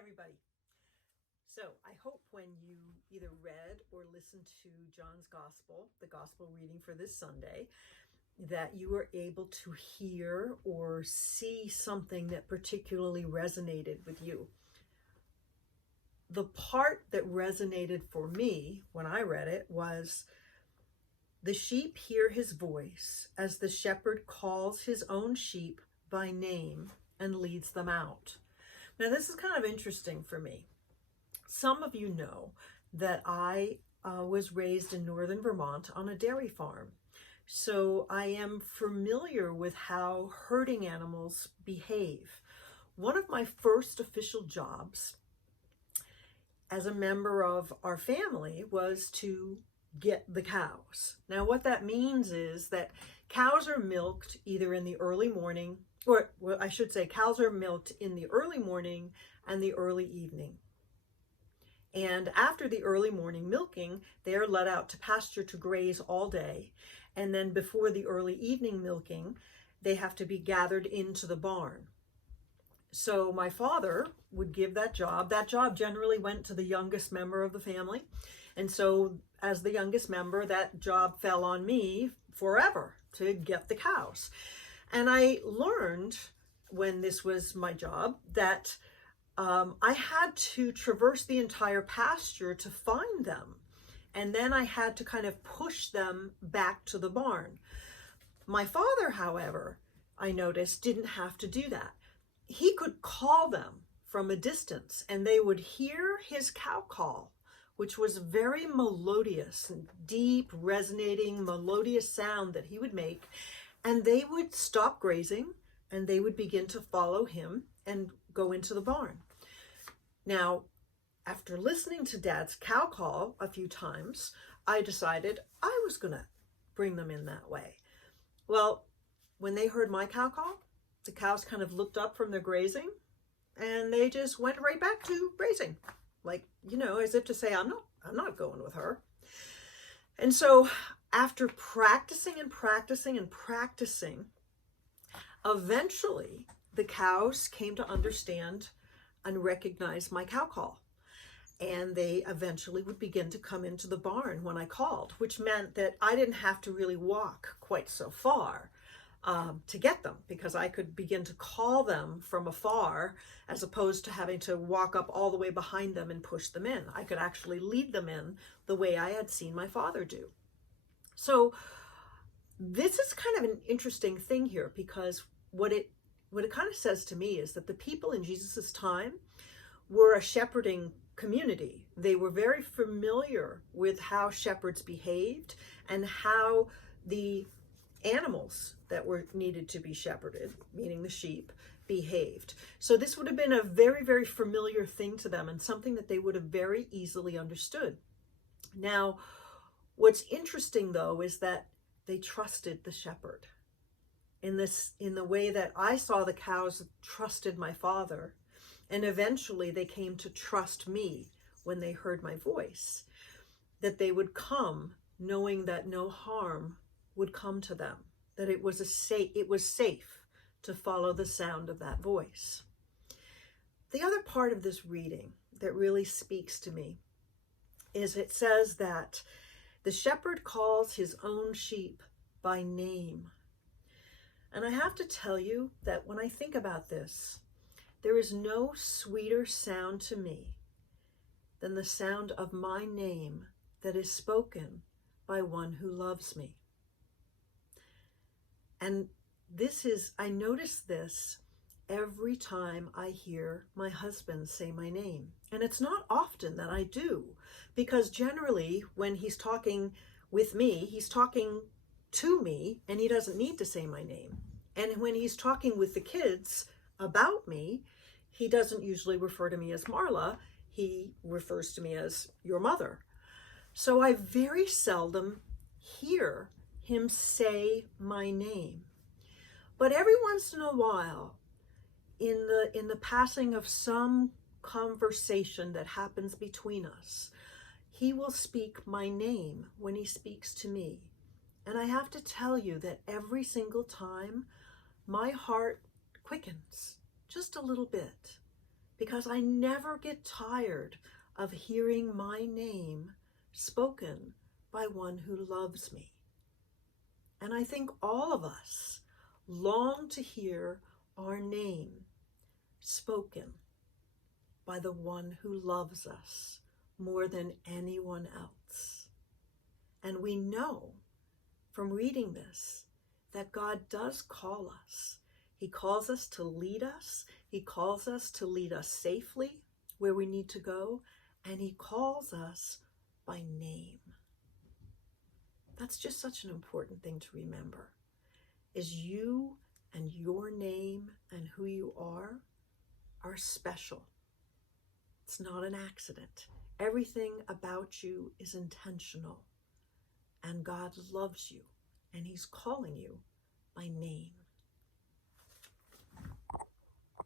everybody. So I hope when you either read or listened to John's Gospel, the Gospel reading for this Sunday, that you were able to hear or see something that particularly resonated with you. The part that resonated for me when I read it was, the sheep hear his voice as the shepherd calls his own sheep by name and leads them out. Now, this is kind of interesting for me. Some of you know that I was raised in northern Vermont on a dairy farm. So I am familiar with how herding animals behave. One of my first official jobs as a member of our family was to get the cows. Now, what that means is that cows are milked either in the early morning, or well, I should say cows are milked in the early morning and the early evening. And after the early morning milking, they are let out to pasture to graze all day. And then before the early evening milking, they have to be gathered into the barn. So my father would give that job. That job generally went to the youngest member of the family. And so as the youngest member, that job fell on me forever to get the cows. And I learned when this was my job that I had to traverse the entire pasture to find them. And then I had to kind of push them back to the barn. My father, however, I noticed didn't have to do that. He could call them from a distance and they would hear his cow call, which was very melodious and deep, resonating, melodious sound that he would make. And they would stop grazing and they would begin to follow him and go into the barn. Now, after listening to Dad's cow call a few times, I decided I was going to bring them in that way. Well, when they heard my cow call, the cows kind of looked up from their grazing and they just went right back to grazing. Like, as if to say, I'm not going with her. And so after practicing and practicing and practicing, eventually the cows came to understand and recognize my cow call. And they eventually would begin to come into the barn when I called, which meant that I didn't have to really walk quite so far to get them, because I could begin to call them from afar as opposed to having to walk up all the way behind them and push them in. I could actually lead them in the way I had seen my father do. So this is kind of an interesting thing here, because what it kind of says to me is that the people in Jesus's time were a shepherding community. They were very familiar with how shepherds behaved and how the animals that were needed to be shepherded, meaning the sheep, behaved. So this would have been a very, very familiar thing to them and something that they would have very easily understood. Now, what's interesting though is that they trusted the shepherd in the way that I saw the cows trusted my father, and eventually they came to trust me when they heard my voice, that they would come knowing that no harm would come to them, that it was safe to follow the sound of that voice. The other part of this reading that really speaks to me is it says that the shepherd calls his own sheep by name. And I have to tell you that when I think about this, there is no sweeter sound to me than the sound of my name that is spoken by one who loves me. And I notice this every time I hear my husband say my name. And it's not often that I do, because generally when he's talking with me, he's talking to me and he doesn't need to say my name. And when he's talking with the kids about me, he doesn't usually refer to me as Marla. He refers to me as your mother. So I very seldom hear him say my name. But every once in a while, in the passing of some conversation that happens between us, he will speak my name when he speaks to me. And I have to tell you that every single time, my heart quickens just a little bit, because I never get tired of hearing my name spoken by one who loves me. And I think all of us long to hear our name spoken by the one who loves us more than anyone else. And we know from reading this that God does call us. He calls us to lead us. He calls us to lead us safely where we need to go. And he calls us by name. That's just such an important thing to remember, is you and your name and who you are special. It's not an accident. Everything about you is intentional. And God loves you, and he's calling you by name.